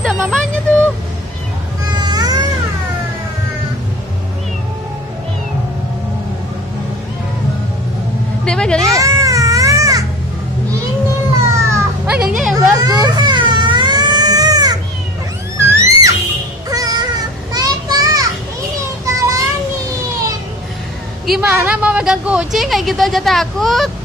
ada mamanya tuh. Dia megangnya. Ini loh. Megangnya yang bagus. Mereka ini tolongin. Gimana mau megang kucing kayak gitu aja takut?